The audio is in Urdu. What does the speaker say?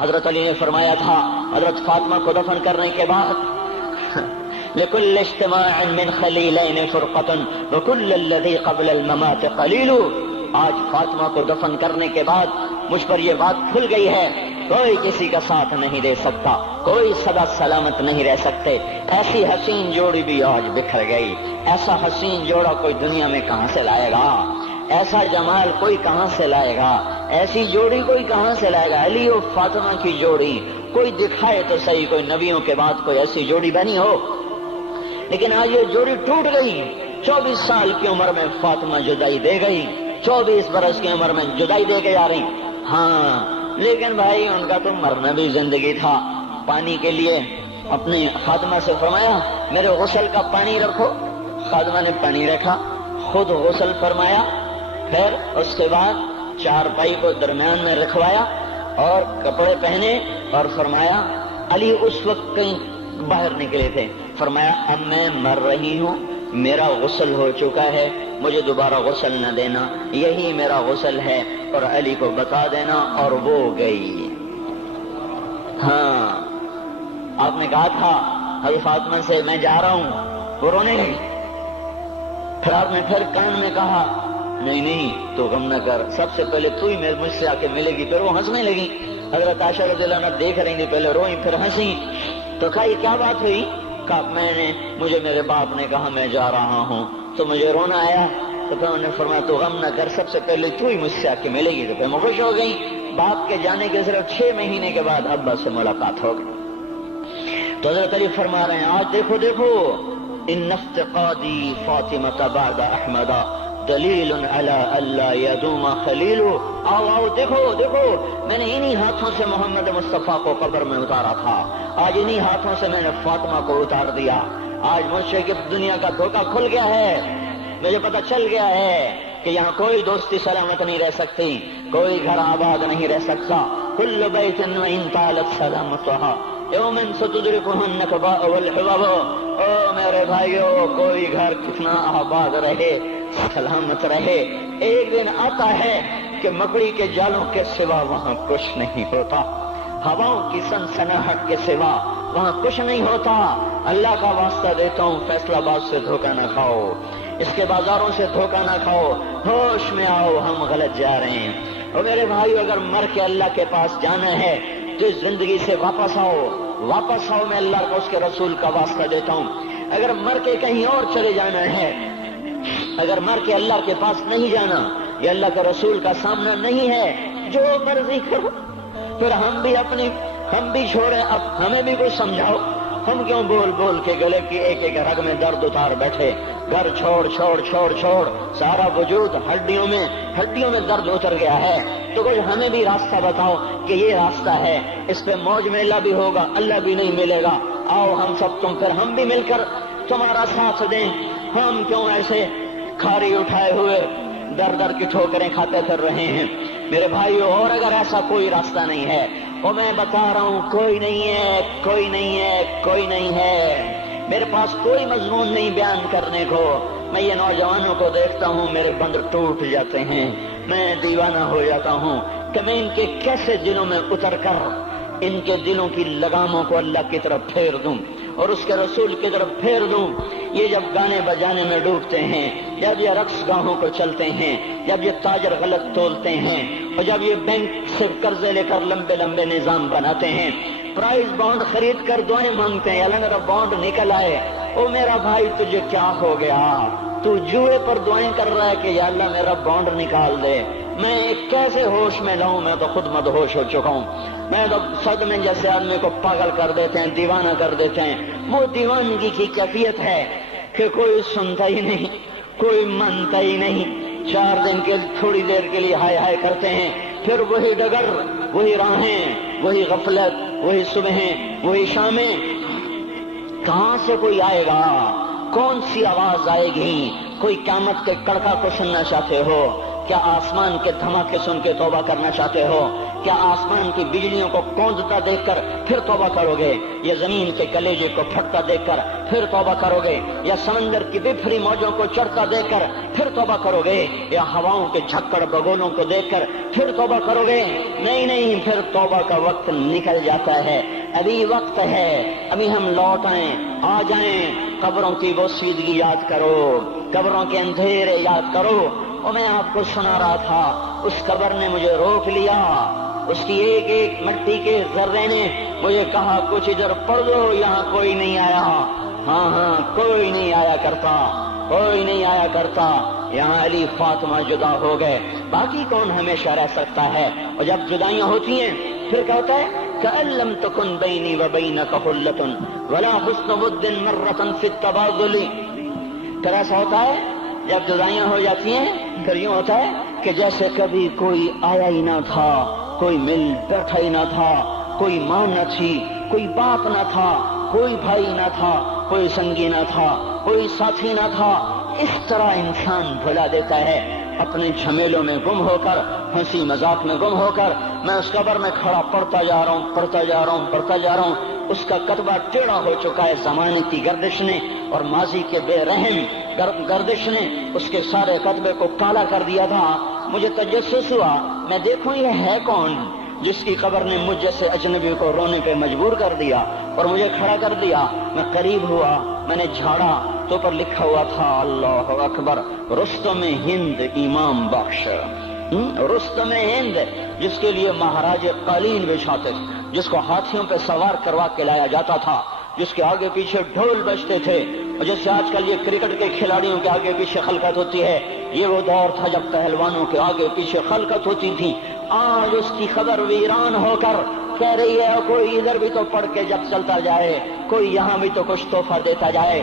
حضرت علی نے فرمایا تھا حضرت فاطمہ کو دفن کرنے کے بعد لِكُلِّ اجْتِمَاعٍ مِّن خَلِيلَيْنِ فُرْقَةٌ وَكُلَّ الَّذِي قَبْلَ الْمَمَاتِ قَلِيلٌ۔ آج فاطمہ کو دفن کرنے کے بعد مجھ پر یہ بات کھل گئی ہے، کوئی کسی کا ساتھ نہیں دے سکتا، کوئی سدا سلامت نہیں رہ سکتے۔ ایسی حسین جوڑی بھی آج بکھر گئی، ایسا حسین جوڑا کوئی دنیا میں کہاں سے لائے گا، ایسا جمال کوئی کہاں سے لائے گا، ایسی جوڑی کوئی کہاں سے لائے گا۔ علی و فاطمہ کی جوڑی کوئی دکھائے تو صحیح، کوئی نبیوں کے بعد کوئی ایسی جوڑی بنی ہو، لیکن آج یہ جوڑی ٹوٹ گئی۔ 24 سال کی عمر میں فاطمہ جدائی دے گئی، 24 برس کی عمر میں جدائی دے کے جا رہی۔ ہاں لیکن بھائی ان کا تو مرنا بھی زندگی تھا۔ پانی کے لیے اپنی خادمہ سے فرمایا میرے غسل کا پانی رکھو، خادمہ نے پانی رکھا، خود غسل فرمایا، پھر اس کے بعد چارپائی کو درمیان میں رکھوایا اور کپڑے پہنے اور فرمایا علی اس وقت کہیں باہر نکلے تھے، فرمایا اب میں مر رہی ہوں، میرا غسل ہو چکا ہے، مجھے دوبارہ غسل نہ دینا، یہی میرا غسل ہے اور علی کو بتا دینا، اور وہ گئی۔ ہاں آپ نے کہا تھا حضرت فاطمہ سے میں جا رہا ہوں، وہ رونے لگی، پھر آپ نے پھر کان میں کہا نہیں نہیں تو غم نہ کر، سب سے پہلے تو ہی مجھ سے آ کے ملے گی۔ پھر وہ ہنسنے لگی، حضرت عائشہ رضی اللہ عنہا دیکھ رہی تھی، پہلے روئی پھر ہنسی، تو کہا یہ کیا بات ہوئی؟ کہا مجھے میرے باپ نے کہا میں جا رہا ہوں تو مجھے رونا آیا، تو پھر انہوں نے فرمایا تو غم نہ کر، سب سے پہلے تو ہی مجھ سے آ کے ملے گی۔ تو پھر میں خوش ہو گئی۔ باپ کے جانے کے صرف 6 مہینے کے بعد ابا سے ملاقات ہو گئی۔ تو حضرت علی فرما رہے ہیں آج دیکھو دیکھو ان افتقادی فاطمہ بعد احمد دلیل علی اللہ یدوم خلیل۔ آؤ آؤ دیکھو دیکھو، میں نے انہی ہاتھوں سے محمد مصطفیٰ کو قبر میں اتارا تھا، آج انہی ہاتھوں سے میں نے فاطمہ کو اتار دیا۔ آج مجھ سے کہ دنیا کا دھوکہ کھل گیا ہے، مجھے پتہ چل گیا ہے کہ یہاں کوئی دوستی سلامت نہیں رہ سکتی، کوئی گھر آباد نہیں رہ سکتا۔ کل بیت وإن طالت سلامتها یوم ستدرکہ النکباء والحباب۔ او میرے بھائیو، کوئی گھر کتنا آباد رہے، سلامت رہے، ایک دن آتا ہے کہ مکڑی کے جالوں کے سوا وہاں کچھ نہیں ہوتا، ہواؤں کی سنسناہٹ کے سوا وہاں کچھ نہیں ہوتا۔ اللہ کا واسطہ دیتا ہوں فیصل آباد سے دھوکہ نہ کھاؤ، اس کے بازاروں سے دھوکہ نہ کھاؤ، ہوش میں آؤ ہم غلط جا رہے ہیں۔ اور میرے بھائیو اگر مر کے اللہ کے پاس جانا ہے تو اس زندگی سے واپس آؤ، واپس آؤ، میں اللہ کو اس کے رسول کا واسطہ دیتا ہوں۔ اگر مر کے کہیں اور چلے جانا ہے، اگر مر کے اللہ کے پاس نہیں جانا یا اللہ کے رسول کا سامنا نہیں ہے، جو مرضی کرو، پھر ہم بھی چھوڑیں، اب ہمیں بھی کوئی سمجھاؤ، ہم کیوں بول بول کے گلے کی ایک ایک رگ میں درد اتار بیٹھے، گھر چھوڑ چھوڑ چھوڑ چھوڑ، سارا وجود ہڈیوں میں درد اتر گیا ہے، تو کوئی ہمیں بھی راستہ بتاؤ کہ یہ راستہ ہے، اس پہ موج میلہ بھی ہوگا، اللہ بھی نہیں ملے گا، آؤ ہم سب پھر ہم بھی مل کر تمہارا ساتھ دیں۔ ہم کیوں ایسے کھاری اٹھائے ہوئے در در کی ٹھوکریں کھاتے پھر رہے ہیں؟ میرے بھائیو، اور اگر ایسا کوئی راستہ نہیں ہے، اور میں بتا رہا ہوں کوئی نہیں ہے، کوئی نہیں ہے، کوئی نہیں ہے، میرے پاس کوئی مضمون نہیں بیان کرنے کو۔ میں یہ نوجوانوں کو دیکھتا ہوں میرے بندر ٹوٹ جاتے ہیں، میں دیوانہ ہو جاتا ہوں کہ میں ان کے کیسے دلوں میں اتر کر ان کے دلوں کی لگاموں کو اللہ کی طرف پھیر دوں اور اس کے رسول کی طرف پھیر دوں۔ یہ جب گانے بجانے میں ڈوبتے ہیں، جب یہ رقص گاہوں کو چلتے ہیں، جب یہ تاجر غلط تولتے ہیں، اور جب یہ بینک سے قرضے لے کر لمبے لمبے نظام بناتے ہیں، پرائز بانڈ خرید کر دعائیں مانگتے ہیں اللہ میرا بانڈ نکل آئے، او میرا بھائی تجھے کیا ہو گیا؟ تو جوئے پر دعائیں کر رہا ہے کہ یا اللہ میرا بانڈ نکال دے۔ میں کیسے ہوش میں لاؤں؟ میں تو خود مدہوش ہو چکا ہوں۔ میں تو صدمے جیسے آدمی کو پاگل کر دیتے ہیں، دیوانہ کر دیتے ہیں۔ وہ دیوانگی کی کیفیت ہے کہ کوئی سنتا ہی نہیں، کوئی مانتا ہی نہیں، 4 دن کے تھوڑی دیر کے لیے ہائے ہائے کرتے ہیں، پھر وہی ڈگر، وہی راہیں، وہی غفلت، وہی صبحیں، وہی شامیں۔ کہاں سے کوئی آئے گا؟ کون سی آواز آئے گی؟ کوئی قیامت کے کڑکا کو سننا چاہتے ہو؟ کیا آسمان کے دھماکے سن کے توبہ کرنا چاہتے ہو؟ کیا آسمان کی بجلیوں کو کونجتا دیکھ کر پھر توبہ کرو گے؟ یا زمین کے کلیجے کو پھٹتا دیکھ کر پھر توبہ کرو گے؟ یا سمندر کی بفری موجوں کو چڑھتا دیکھ کر پھر توبہ کرو گے؟ یا ہواؤں کے جھکڑ بگولوں کو دیکھ کر پھر توبہ کرو گے؟ نہیں نہیں، پھر توبہ کا وقت نکل جاتا ہے، ابھی وقت ہے، ابھی ہم لوٹ آئیں، آ جائیں۔ قبروں کی وہ سیدگی یاد کرو، قبروں کے اندھیرے یاد کرو۔ اور میں آپ کو سنا رہا تھا، اس قبر نے مجھے روک لیا، اس کی ایک ایک مٹی کے ذرے نے مجھے کہا کچھ ادھر پڑھ دو، یہاں کوئی نہیں آیا۔ ہاں کوئی نہیں آیا کرتا، کوئی نہیں آیا کرتا، یہاں علی فاطمہ جدا ہو گئے، باقی کون ہمیشہ رہ سکتا ہے؟ اور جب جدائیاں ہوتی ہیں پھر کیا ہوتا ہے؟ كأن لم تكن بيني وبينك خلة ولا حسن ود مرة في التبادل۔ پھر ایسا ہوتا ہے جب جدائیاں ہو جاتی ہیں پھر یوں ہوتا ہے کہ جیسے کبھی کوئی آیا ہی نہ تھا، کوئی مل بیٹھا ہی نہ تھا، کوئی ماں نہ تھی، کوئی باپ نہ تھا، کوئی بھائی نہ تھا، کوئی سنگی نہ تھا، کوئی ساتھی نہ تھا۔ اس طرح انسان بھلا دیتا ہے اپنے جھمیلوں میں گم ہو کر، ہنسی مذاق میں گم ہو کر۔ میں اس قبر میں کھڑا پڑھتا جا رہا ہوں، پڑھتا جا رہا ہوں، پڑھتا جا رہا ہوں۔ اس کا کتبہ ٹیڑھا ہو چکا ہے زمانے کی گردش نے، اور ماضی کے بے رحم گردش نے اس کے سارے کتبے کو کالا کر دیا تھا۔ مجھے تجسس ہوا، میں دیکھوں یہ ہے کون جس کی قبر نے مجھ جیسے اجنبی کو رونے پہ مجبور کر دیا اور مجھے کھڑا کر دیا۔ میں قریب ہوا، میں نے جھاڑا تو پر لکھا ہوا تھا اللہ اکبر، رستم ہند امام بخش۔ رستم ہند، جس کے لیے مہاراج قالین بچھاتے، جس کو ہاتھیوں پہ سوار کروا کے لایا جاتا تھا، جس کے آگے پیچھے ڈھول بجتے تھے، اور جیسے آج کل یہ کرکٹ کے کھلاڑیوں کے آگے پیچھے خلقت ہوتی ہے، یہ وہ دور تھا جب پہلوانوں کے آگے پیچھے خلقت ہوتی تھی۔ آج اس کی خبر ویران ہو کر کہہ رہی ہے کوئی ادھر بھی تو پڑھ کے جب چلتا جائے، کوئی یہاں بھی تو کچھ تحفہ دیتا جائے۔